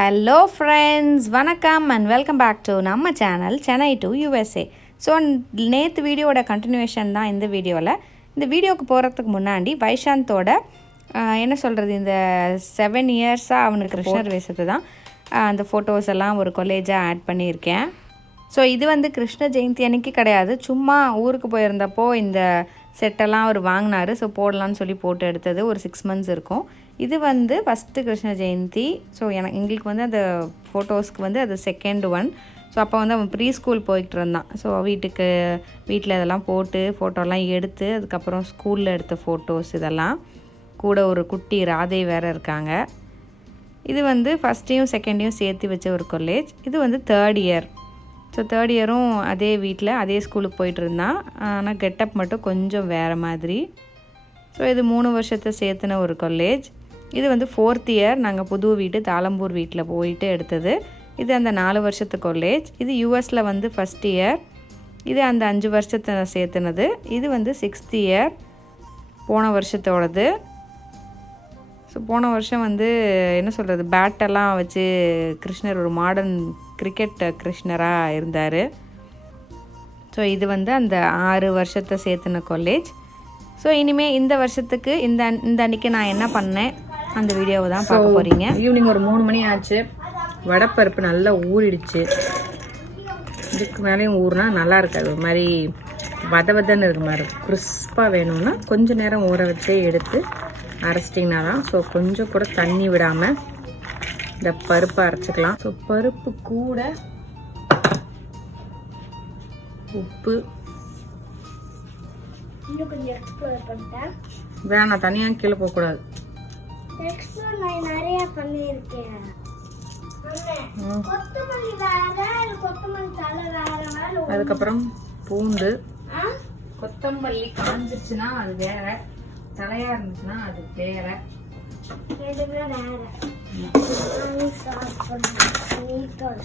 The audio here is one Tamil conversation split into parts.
ஹலோ ஃப்ரெண்ட்ஸ் வணக்கம் அண்ட் வெல்கம் பேக் டு நம்ம channel Chennai to USA so நேற்று வீடியோட கண்டினியூஷன் தான் இந்த வீடியோவில் இந்த வீடியோவுக்கு போகிறதுக்கு முன்னாடி வைஷாந்தோட என்ன சொல்கிறது இந்த செவன் இயர்ஸாக அவனுக்கு கிருஷ்ணர் வேஷத்தை தான். அந்த ஃபோட்டோஸ் எல்லாம் ஒரு கொலேஜாக ஆட் பண்ணியிருக்கேன். ஸோ இது வந்து கிருஷ்ண ஜெயந்தி அன்னைக்கு கிடையாது. சும்மா ஊருக்கு போயிருந்தப்போ இந்த செட்டெல்லாம் அவர் வாங்கினாரு. ஸோ போடலான்னு சொல்லி போட்டு எடுத்தது ஒரு சிக்ஸ் மந்த்ஸ் இருக்கும். இது வந்து ஃபஸ்ட்டு கிருஷ்ண ஜெயந்தி. ஸோ எனக்கு எங்களுக்கு வந்து அந்த ஃபோட்டோஸ்க்கு வந்து அது செகண்ட் ஒன் ஸோ அப்போ வந்து அவன் ப்ரீ ஸ்கூல் போய்கிட்டு இருந்தான் ஸோ வீட்டுக்கு வீட்டில் இதெல்லாம் போட்டு ஃபோட்டோலாம் எடுத்து அதுக்கப்புறம் ஸ்கூலில் எடுத்த ஃபோட்டோஸ் இதெல்லாம். கூட ஒரு குட்டி ராதை வேறு இருக்காங்க. இது வந்து ஃபஸ்ட்டையும் செகண்டையும் சேர்த்து வச்ச ஒரு காலேஜ் இது வந்து தேர்ட் இயர் ஸோ தேர்ட் இயரும் அதே வீட்டில் அதே ஸ்கூலுக்கு போயிட்டு இருந்தான் ஆனால் கெட்டப் மட்டும் கொஞ்சம் வேறு மாதிரி. ஸோ இது மூணு வருஷத்தை சேர்த்துன ஒரு காலேஜ் இது வந்து ஃபோர்த் இயர் நாங்கள் புது வீட்டு தாளம்பூர் வீட்டில் போயிட்டு எடுத்தது. இது அந்த நாலு வருஷத்து காலேஜ் இது யூஎஸில் வந்து ஃபஸ்ட் இயர் இது அந்த அஞ்சு வருஷத்தை சேர்த்துனது. இது வந்து சிக்ஸ்த் இயர் போன வருஷத்தோடது. ஸோ போன வருஷம் வந்து என்ன சொல்கிறது பேட்டெல்லாம் வச்சு கிருஷ்ணர் ஒரு மாடர்ன் கிரிக்கெட் கிருஷ்ணராக இருந்தார். ஸோ இது வந்து அந்த ஆறு வருஷத்தை சேர்த்துன காலேஜ் ஸோ இனிமேல் இந்த வருஷத்துக்கு இந்த இந்த அன்றைக்கி நான் என்ன பண்ணேன்? அந்த வீடியோவை தான் பார்க்க போகிறீங்க ஈவினிங் ஒரு மூணு மணி ஆச்சு. வடைப்பருப்பு நல்லா ஊறிடுச்சு. இதுக்கு மேலேயும் ஊறினா நல்லா இருக்காது. ஒரு மாதிரி வத வதன்னு இருக்க மாதிரி இருக்கும். கிறிஸ்பாக வேணும்னா கொஞ்ச நேரம் ஊற வச்சே எடுத்து அரைச்சிட்டிங்கன்னா தான். ஸோ கொஞ்சம் கூட தண்ணி விடாமல் இந்த பருப்பை அரைச்சிக்கலாம். ஸோ பருப்பு கூட உப்பு. கொஞ்சம் வேணாம் தனியாக கீழே போகக்கூடாது. எக்ஸ்ப்ளோர் நான் நிறைய பண்ணியிருக்கேன். கொத்தமல்லி வேற கொத்தமல்லி தலை வேற வேற அதுக்கப்புறம் பூண்டு? கொத்தமல்லி காஞ்சிருச்சுன்னா அது வேற. தலையா இருந்துச்சுன்னா அது வேற.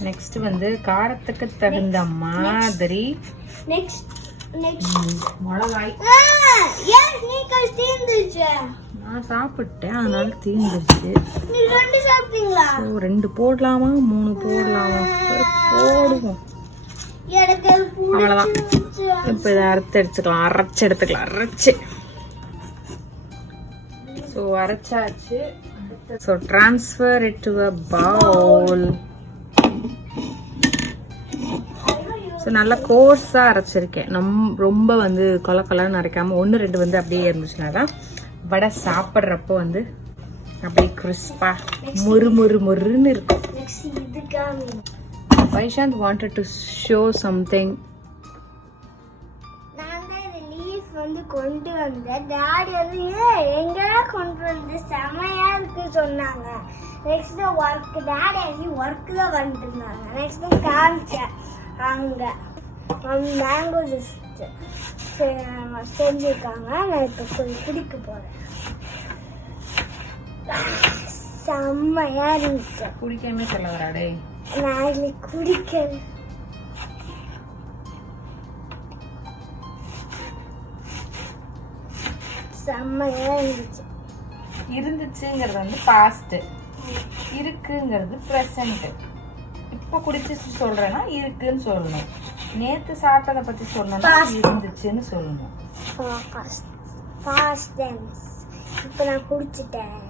நெக்ஸ்ட் வந்து காரத்துக்கு தகுந்த மாதிரி நெக்ஸ்ட் நெக்ஸ்ட் மிளகாய். ஏன் நீ கை தீர்ந்துச்சு நான் சாப்பிட்டேன். அதனால தீர்ந்துருச்சு ரெண்டு ஸோ ரெண்டு போடலாமா? மூணு போடலாமா? போடுவோம். அவ்வளோதான் இப்போ இதை அரைத்து எடுத்துக்கலாம். அரைச்சி எடுத்துக்கலாம். அரைச்சு. ஸோ அரைச்சாச்சு. So transfer it to a bowl so நல்லா கோர்ஸாக அரைச்சிருக்கேன். நம் ரொம்ப வந்து கொல கொலன்னு அரைக்காமல் ஒன்று ரெண்டு வந்து அப்படியே இருந்துச்சுன்னா தான் வடை சாப்பிட்றப்போ வந்து அப்படியே கிறிஸ்பாக முறு முறு முறுன்னு இருக்கும். Vaishant wanted to show something வந்து கொண்டு வந்தேன். டாடி வந்து "ஏய், எங்கடா கொண்டு வந்து? செமையா இருக்கு சொன்னாங்க. நெக்ஸ்ட் ஒர்க் டாடி அங்கே ஒர்க் தான் வந்துட்டு இருந்தாங்க நெக்ஸ்ட் காமிச்சேன். அங்க மேங்கோ ஜூஸ் செஞ்சுருக்காங்க. நான் இப்போ கொஞ்சம் குடிக்க போறேன். செம்மையா இருந்துச்சு. குடிக்காமே சொல்ல வராடே. நான் குடிக்கிறேன் செம்மையா இருந்துச்சு. இருந்துச்சுங்கிறது வந்து பாஸ்ட் இருக்குங்கிறது ப்ரெசண்ட் இப்போ குடிச்சு சொல்றேன்னா இருக்குன்னு சொல்லணும். நேத்து சாப்பிட்டதை பத்தி Past. இருந்துச்சுன்னு சொல்லணும் ஃபாஸ்ட் டென்ஸ் இப்போ நான் குடிச்சிட்டேன்.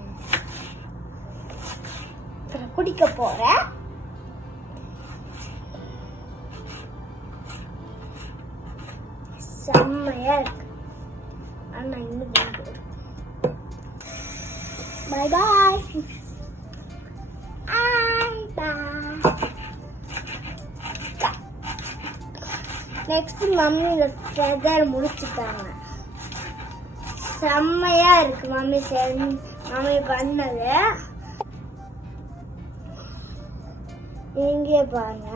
நான் குடிக்க போறேன். செம்மையா இருக்கு. ஆனா இன்னும் பாய் பாய் நெக்ஸ்ட் மம்மி இந்த ஃபெதர் முடிச்சுட்டாங்க. செம்மையா இருக்கு மம்மி செஞ்சு மம்மி பண்ணது. இங்கே பாருங்க.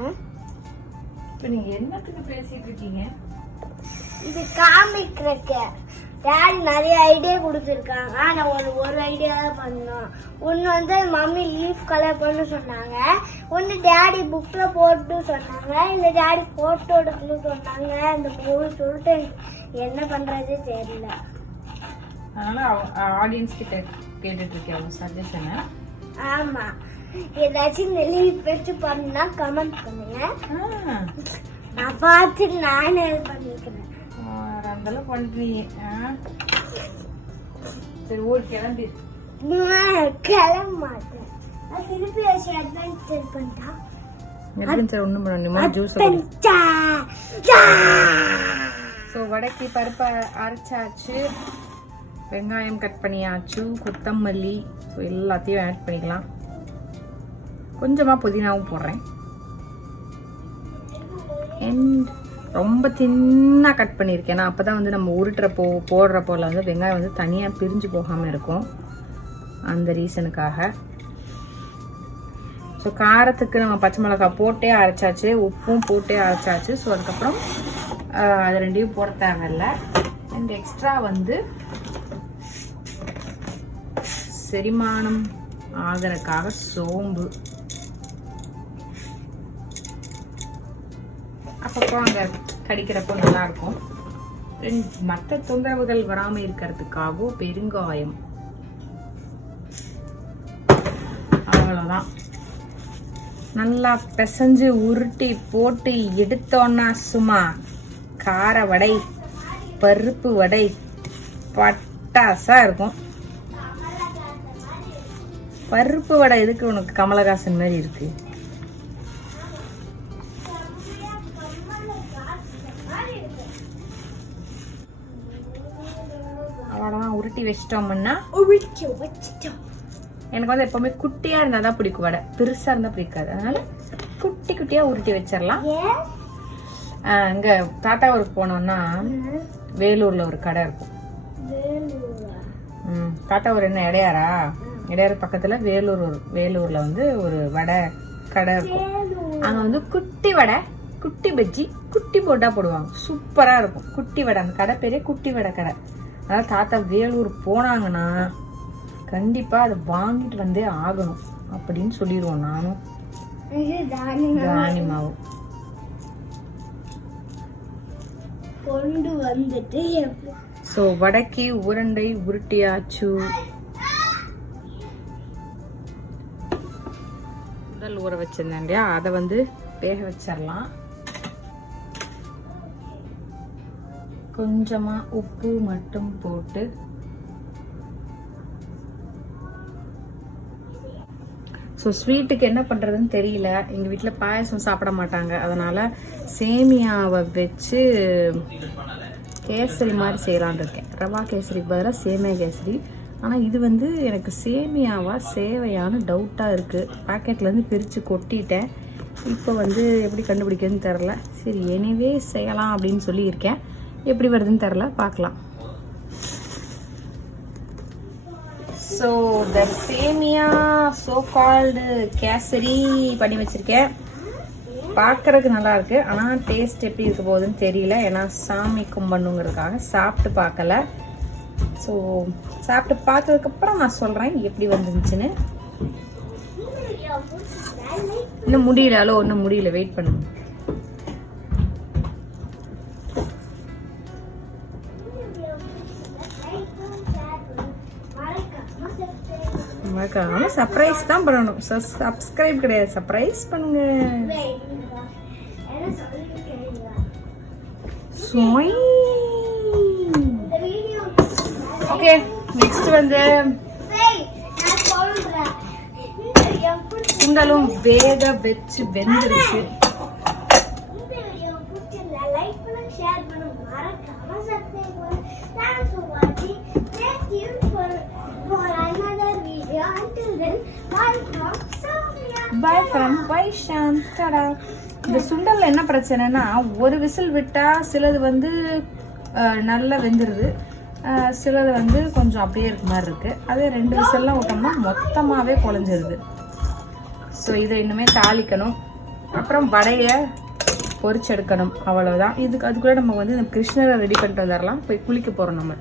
இப்போ நீங்க என்னத்துக்கு பேசிட்டு இருக்கீங்க? இது காமிக்கிறக்கு டேடி நிறைய ஐடியா கொடுத்துருக்காங்க. ஆனால் ஒரு ஒரு ஐடியா தான் பண்ணோம் ஒன்று வந்து மம்மி லீஃப் கலர் பண்ண சொன்னாங்க. ஒன்று டேடி புக்கில் போட்டு சொன்னாங்க. இல்லை டேடி ஃபோட்டோ எடுக்கணும்னு சொன்னாங்க. அந்த மூணு சொல்லிட்டு என்ன பண்ணுறதே தெரியல. அதனால ஆடியன்ஸ் கிட்ட உங்க சஜஷனை ஆமா. ஏதாச்சும் இந்த லீவ் வச்சு பண்ணா கமெண்ட் பண்ணுங்க. நான் பார்த்து நானே பண்ணிக்கிறேன். அதெல்லாம் பண்றீங்க ஆ? சரி ஓடி கிளம்பி. நான் கிளம்ப மாட்டேன். நான் திருப்பி வச்சு அட்வென்ச்சர் பண்ணிட்டா சார் ஒன்றும் பண்ண முடியுமா ஜூஸ் ஸோ வடக்கி பருப்பை அரைச்சாச்சு. வெங்காயம் கட் பண்ணியாச்சு. கொத்தமல்லி. ஸோ எல்லாத்தையும் ஆட் பண்ணிக்கலாம். கொஞ்சமாக புதினாவும் போடுறேன். அண்ட் ரொம்ப தின்னாக கட் பண்ணியிருக்கேன். ஏன்னா அப்போ தான் வந்து நம்ம உருட்டுறப்போ போடுறப்போல வந்து வெங்காயம் வந்து தனியாக பிரிஞ்சு போகாமல் இருக்கும். அந்த ரீசனுக்காக. ஸோ காரத்துக்கு நம்ம பச்சை மிளகாய் போட்டே அரைச்சாச்சு உப்பும் போட்டே அரைச்சாச்சு. ஸோ அதுக்கப்புறம் அது ரெண்டையும் போட தேவையில்ல. அண்ட் எக்ஸ்ட்ரா வந்து செரிமானம் ஆகிறதுக்காக சோம்பு. அப்பப்போ அங்கே கடிக்கிறப்போ நல்லாயிருக்கும் மற்ற தொந்தரவுகள் வராமல் இருக்கிறதுக்காகவும் பெருங்காயம். அவ்வளோதான் நல்லா பிசைஞ்சு உருட்டி போட்டு எடுத்தோன்னா சும்மா கார வடை பருப்பு வடை பட்டாசா இருக்கும். பருப்பு வடை எதுக்கு உனக்கு கமலஹாசன் மாதிரி இருக்குது உருட்டி வச்சிட்டோம்னா உரிச்சு வச்சுட்டோம். எனக்கு வந்து எப்பவுமே குட்டியா இருந்தா தான் பிடிக்கும் வடை. பெருசா இருந்தா பிடிக்காது. அதனால குட்டி குட்டியா உருட்டி வச்சிடலாம். இங்க தாத்தா ஊருக்கு போனோம்னா வேலூர்ல ஒரு கடை இருக்கும். ம், தாத்தா ஊர் என்ன இடையாரா? இடையாறு பக்கத்துல வேலூர் வேலூர்ல வந்து ஒரு வடை கடை இருக்கும். அங்க வந்து குட்டி வடை குட்டி பஜ்ஜி குட்டி போட்டா போடுவாங்க. சூப்பரா இருக்கும். குட்டி வடை. அந்த கடை பேரே குட்டி வடை கடை. அதனால தாத்தா வேலூர் போனாங்கன்னா கண்டிப்பா அதை வாங்கிட்டு வந்தே ஆகணும் அப்படின்னு சொல்லிடுவோம் நானும். தானி மாவு. கொண்டு வந்துட்டு ஸோ வடக்கி உருண்டை உருட்டியாச்சு. முதல் ஊற வச்சிருந்தேன் இல்லையா? அதை வந்து வேக வச்சிடலாம் கொஞ்சமாக உப்பு மட்டும் போட்டு ஸோ ஸ்வீட்டுக்கு என்ன பண்ணுறதுன்னு தெரியல. எங்கள் வீட்டில் பாயசம் சாப்பிட மாட்டாங்க. அதனால் சேமியாவை வச்சு கேசரி மாதிரி செய்யலான்னு இருக்கேன். ரவா கேசரிக்கு பதிலாக சேமியா கேசரி. ஆனால் இது வந்து எனக்கு சேமியாவா சேவையான டவுட்டாக இருக்குது பாக்கெட்லேருந்து பிரித்து கொட்டிட்டேன். இப்போ வந்து எப்படி கண்டுபிடிக்கிறதுன்னு தெரில சரி எனிவே செய்யலாம் அப்படின்னு சொல்லியிருக்கேன். எப்படி வருதுன்னு தெரில பார்க்கலாம். ஸோ த சேமியா ஸோ கால்டு கேசரி பண்ணி வச்சுருக்கேன். பார்க்கறதுக்கு நல்லா இருக்கு. ஆனால் டேஸ்ட் எப்படி இருக்க போகுதுன்னு தெரியல. ஏன்னா சாமி கும்பிடணுங்கிறதுக்காக சாப்பிட்டு பார்க்கல. ஸோ சாப்பிட்டு பார்த்ததுக்கப்புறம் நான் சொல்கிறேன் எப்படி வந்துருந்துச்சுன்னு. இன்னும் முடியல அலோ இன்னும் முடியல. வெயிட் பண்ணுங்க. மறக்காம சர்ப்ரைஸ் தான் பண்ணணும். சப்ஸ்கிரைப் கிடையாது. சர்ப்ரைஸ் பண்ணுங்க. ஓகே நெக்ஸ்ட் வந்து சுண்டலும் வேக வச்சு வெந்துருச்சு. ஃப்ரம் வைஷாந்த் டடா. இந்த சுண்டலில் என்ன பிரச்சனைனா ஒரு விசில் விட்டால் சிலது வந்து நல்லா வெந்துடுது சிலது வந்து கொஞ்சம் அப்படியே இருக்க மாதிரி இருக்குது அதே ரெண்டு விசில்லாம் விட்டோம்னா மொத்தமாகவே குழஞ்சிருது ஸோ இதை இன்னுமே தாளிக்கணும். அப்புறம் வடையை பொரிச்செடுக்கணும் அவ்வளோதான் இதுக்கு அதுக்குள்ளே நம்ம வந்து இந்த கிருஷ்ணரை ரெடி பண்ணிட்டு வந்துடலாம் போய் குளிக்க போகிறோம் நம்ம.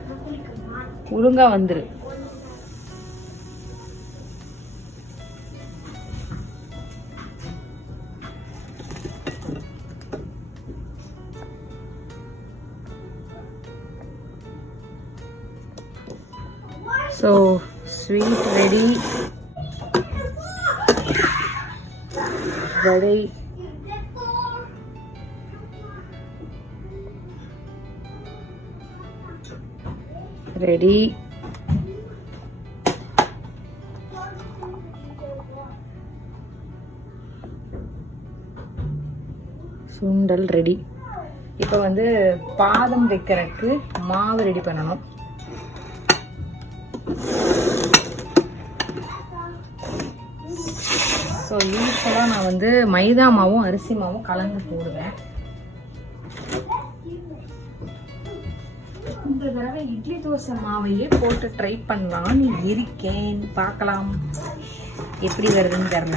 ஒழுங்கா வந்துரு. ஸோ ஸ்வீட் ரெடி வடை ரெடி சுண்டல் ரெடி இப்போ வந்து பாதம் வைக்கிறதுக்கு மாவு ரெடி பண்ணணும். யூஸ்வலாக நான் வந்து மைதா மாவும் அரிசி மாவும் கலந்து போடுவேன். இந்த தடவை இட்லி தோசை மாவையே போட்டு ட்ரை பண்ணலாம்னு இருக்கேன். பார்க்கலாம். எப்படி வருதுன்னு தெரில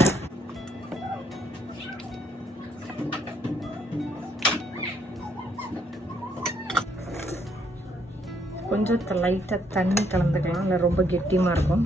கொஞ்சம் லைட்டாக தண்ணி கலந்துக்கலாம். இல்லை ரொம்ப கெட்டியமாக இருக்கும்.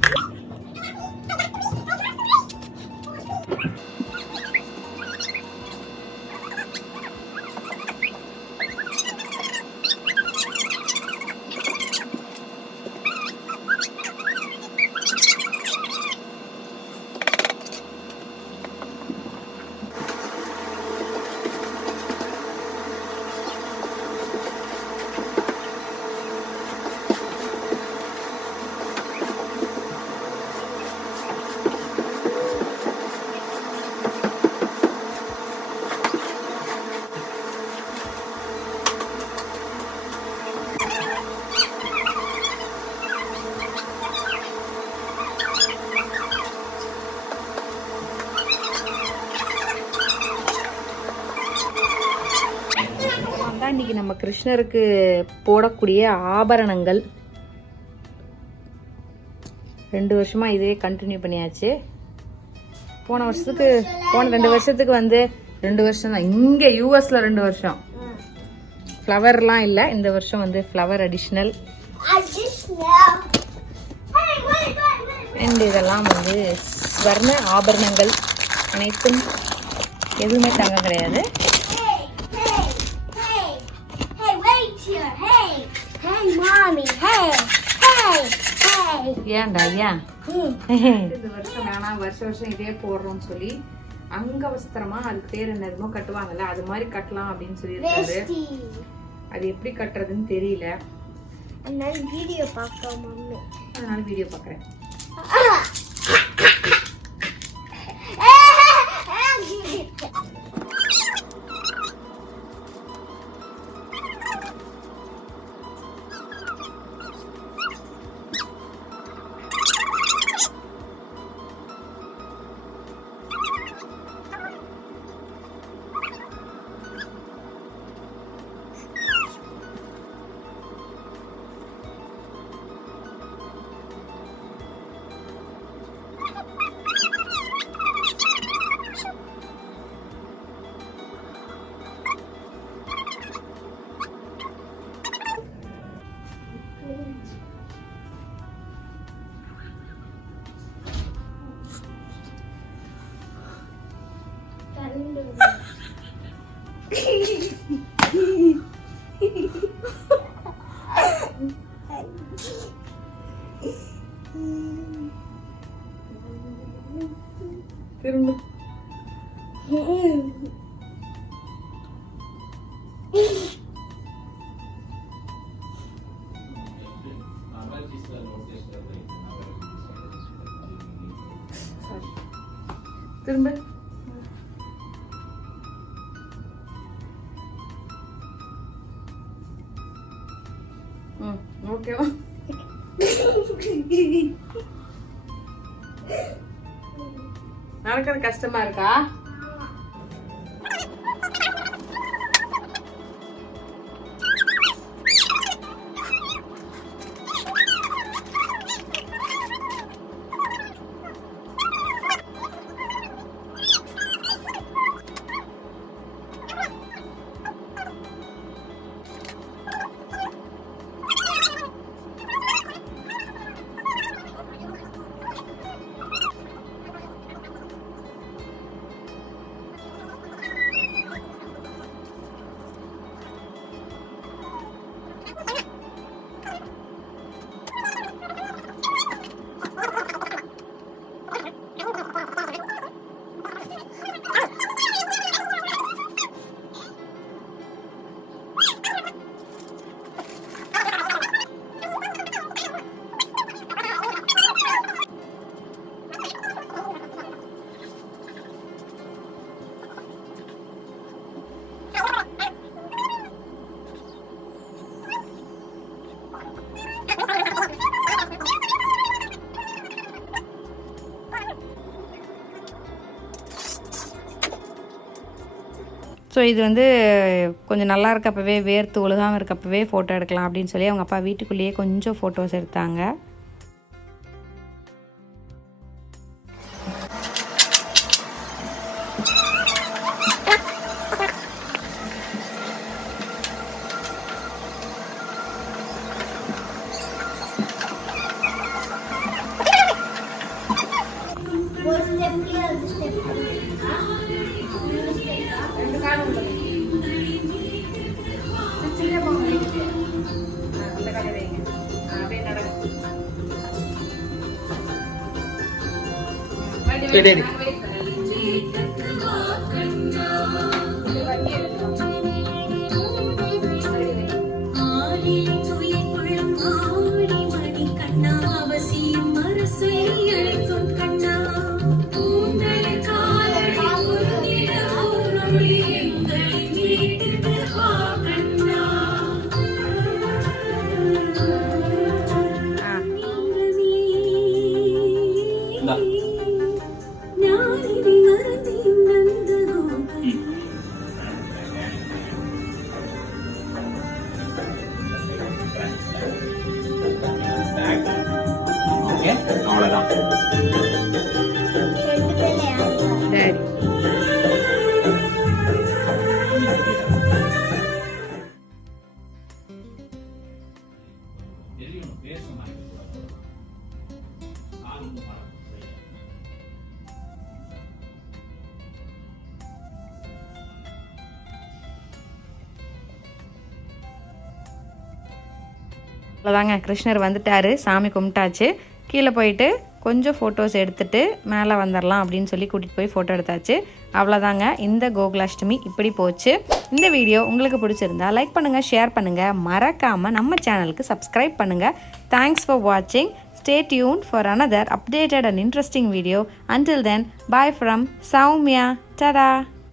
நம்ம கிருஷ்ணருக்கு போடக்கூடிய ஆபரணங்கள். ரெண்டு வருஷமா இதே கண்டினியூ பண்ணியாச்சு. போன வருஷத்துக்கு போன ரெண்டு வருஷத்துக்கு வந்து ரெண்டு வருஷம் தான். இங்கே யூஎஸ்ல ரெண்டு வருஷம். ஃப்ளவர்லாம் இல்லை. இந்த வருஷம் வந்து ஃப்ளவர் அடிஷ்னல் அண்ட் இதெல்லாம் வந்து வர்ண ஆபரணங்கள் அனைத்தும் எதுவுமே தங்க கிடையாது. Hey, hey. ஏன்டா ஏன். இந்த வருஷம் வேணாம் வருஷ வருஷம் இதே போடுறோம்னு சொல்லி அங்கவஸ்திரமா அதுக்கு பேர் என்னதுமோ கட்டுவாங்கல்ல அது மாதிரி கட்டலாம் அப்படின்னு சொல்லியிருக்காரு Bestie. அது எப்படி கட்டுறதுன்னு தெரியல அதனால வீடியோ பார்க்க மம்மி அதனால வீடியோ பார்க்குறேன் திரும்ப. ம் ஓகேவா நடக்கிறது கஷ்டமா இருக்கா? ஸோ இது வந்து கொஞ்சம் நல்லா இருக்கப்பவே வேர்த்து ஒழுகாமல் இருக்கப்பவே ஃபோட்டோ எடுக்கலாம் அப்படின்னு சொல்லி அவங்க அப்பா வீட்டுக்குள்ளேயே கொஞ்சம் ஃபோட்டோஸ் எடுத்தாங்க. रेडी அவ்வளோதாங்க கிருஷ்ணர் வந்துட்டாரு. சாமி கும்பிட்டாச்சு. கீழே போயிட்டு கொஞ்சம் ஃபோட்டோஸ் எடுத்துகிட்டு மேலே வந்துடலாம் அப்படின்னு சொல்லி கூட்டிகிட்டு போய் ஃபோட்டோ எடுத்தாச்சு. அவ்வளோதாங்க இந்த கோகுலாஷ்டமி இப்படி போச்சு. இந்த வீடியோ உங்களுக்கு பிடிச்சிருந்தா லைக் பண்ணுங்கள் ஷேர் பண்ணுங்கள் மறக்காமல் நம்ம சேனலுக்கு சப்ஸ்கிரைப் பண்ணுங்கள் தேங்க்ஸ் ஃபார் வாட்சிங் stay tuned for another updated and interesting video until then bye from Soumya tata